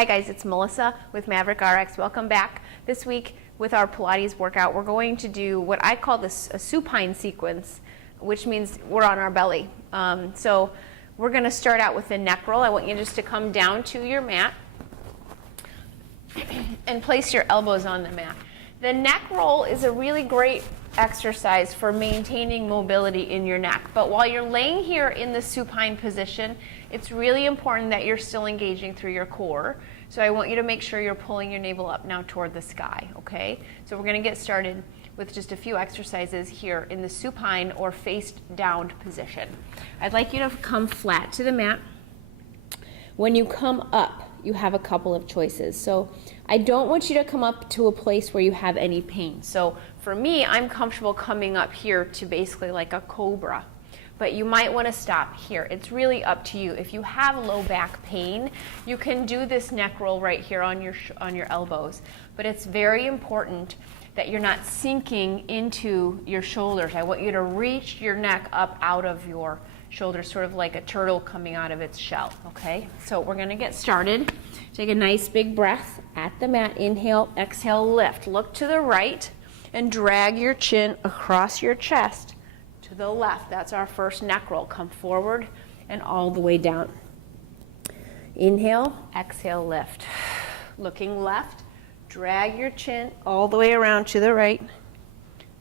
Hi guys, it's Melissa with MaverickRx. Welcome back. This week with our Pilates workout, we're going to do what I call a supine sequence, which means we're on our belly. So we're going to start out with the neck roll. I want you just to come down to your mat and place your elbows on the mat. The neck roll is a really great exercise for maintaining mobility in your neck. But while you're laying here in the supine position, it's really important that you're still engaging through your core. So I want you to make sure you're pulling your navel up now toward the sky, okay? So we're going to get started with just a few exercises here in the supine or face down position. I'd like you to come flat to the mat. When you come up, you have a couple of choices. So I don't want you to come up to a place where you have any pain. So for me, I'm comfortable coming up here to basically like a cobra. But you might want to stop here. It's really up to you. If you have low back pain, you can do this neck roll right here on your elbows. But it's very important that you're not sinking into your shoulders. I want you to reach your neck up out of your shoulders, sort of like a turtle coming out of its shell, okay? So we're gonna get started. Take a nice big breath at the mat. Inhale, exhale, lift. Look to the right and drag your chin across your chest to the left. That's our first neck roll. Come forward and all the way down. Inhale, exhale, lift. Looking left, drag your chin all the way around to the right,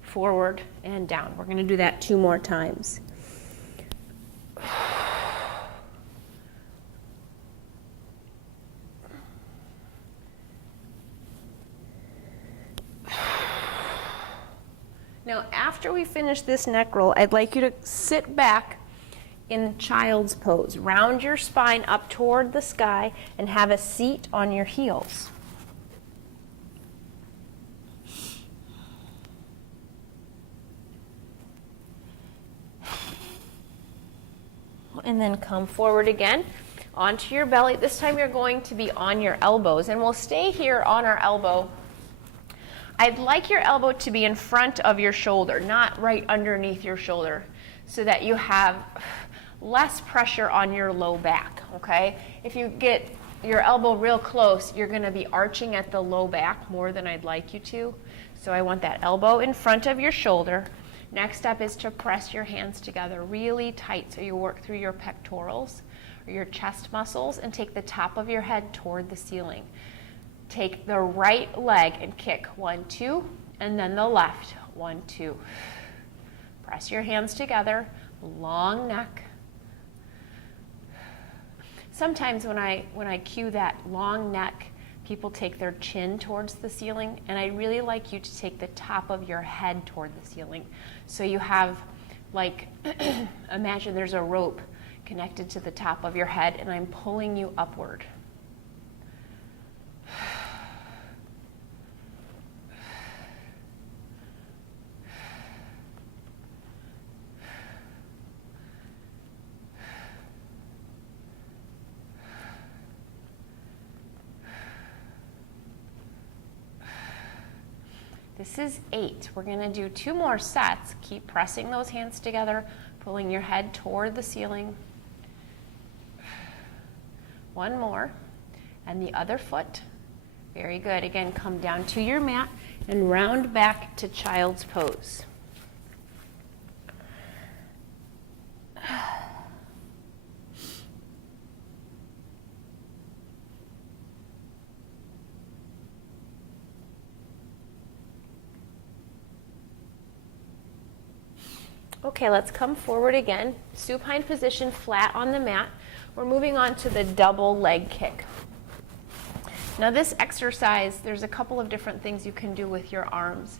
forward and down. We're gonna do that 2 more times. Now, after we finish this neck roll, I'd like you to sit back in child's pose. Round your spine up toward the sky and have a seat on your heels. And then come forward again onto your belly. This time you're going to be on your elbows, and we'll stay here on our elbow. I'd like your elbow to be in front of your shoulder, not right underneath your shoulder, so that you have less pressure on your low back, okay? If you get your elbow real close, you're gonna be arching at the low back more than I'd like you to. So I want that elbow in front of your shoulder. Next step is to press your hands together really tight so you work through your pectorals or your chest muscles and take the top of your head toward the ceiling. Take the right leg and kick 1, 2, and then the left 1, 2. Press your hands together, long neck. Sometimes when I cue that long neck, people take their chin towards the ceiling, and I'd really like you to take the top of your head toward the ceiling. So you have, like, imagine there's a rope connected to the top of your head, and I'm pulling you upward. This is 8. We're going to do 2 more sets. Keep pressing those hands together, pulling your head toward the ceiling. 1 more. And the other foot. Very good. Again, come down to your mat and round back to child's pose. Okay, let's come forward again. Supine position, flat on the mat. We're moving on to the double leg kick. Now this exercise, there's a couple of different things you can do with your arms.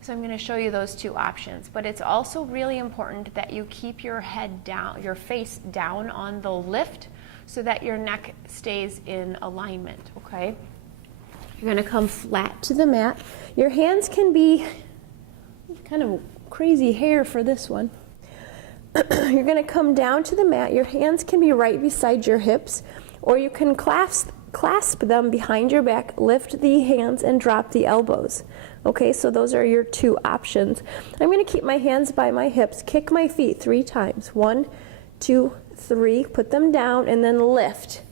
So I'm going to show you those 2 options. But it's also really important that you keep your head down, your face down on the lift so that your neck stays in alignment, okay? You're going to come flat to the mat. Your hands can be kind of crazy hair for this one. You're going to come down to the mat. Your hands can be right beside your hips, or you can clasp them behind your back, lift the hands and drop the elbows. Okay, so those are your 2 options. I'm going to keep my hands by my hips, kick my feet 3 times. 1, 2, 3, put them down and then lift.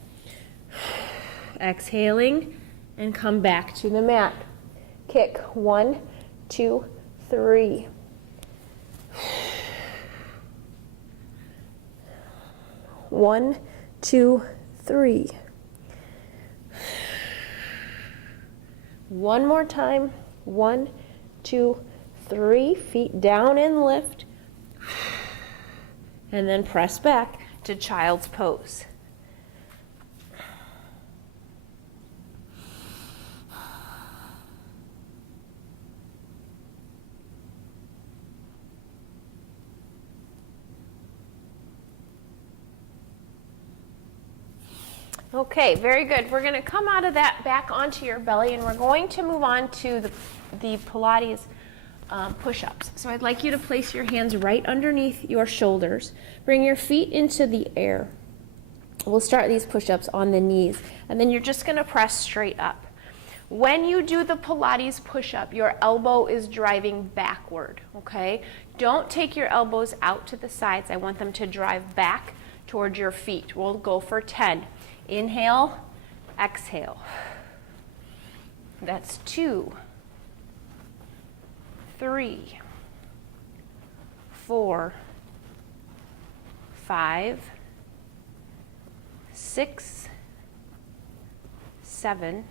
exhaling, and come back to the mat. Kick 1, 2, 3. 1, 2, 3. One more time. 1, 2, 3. Feet down and lift. And then press back to child's pose. Okay, very good. We're going to come out of that back onto your belly, and we're going to move on to the Pilates push-ups. So I'd like you to place your hands right underneath your shoulders. Bring your feet into the air. We'll start these push-ups on the knees, and then you're just going to press straight up. When you do the Pilates push-up, your elbow is driving backward, okay? Don't take your elbows out to the sides. I want them to drive back towards your feet. We'll go for 10. Inhale, exhale. That's 2, 3, 4, 5, 6, 7,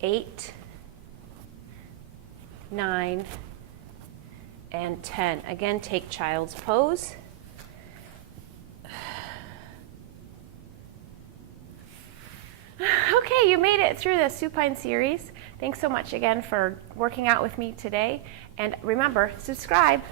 8, 9, and 10. Again, take child's pose. Okay, you made it through the supine series. Thanks so much again for working out with me today. And remember, subscribe.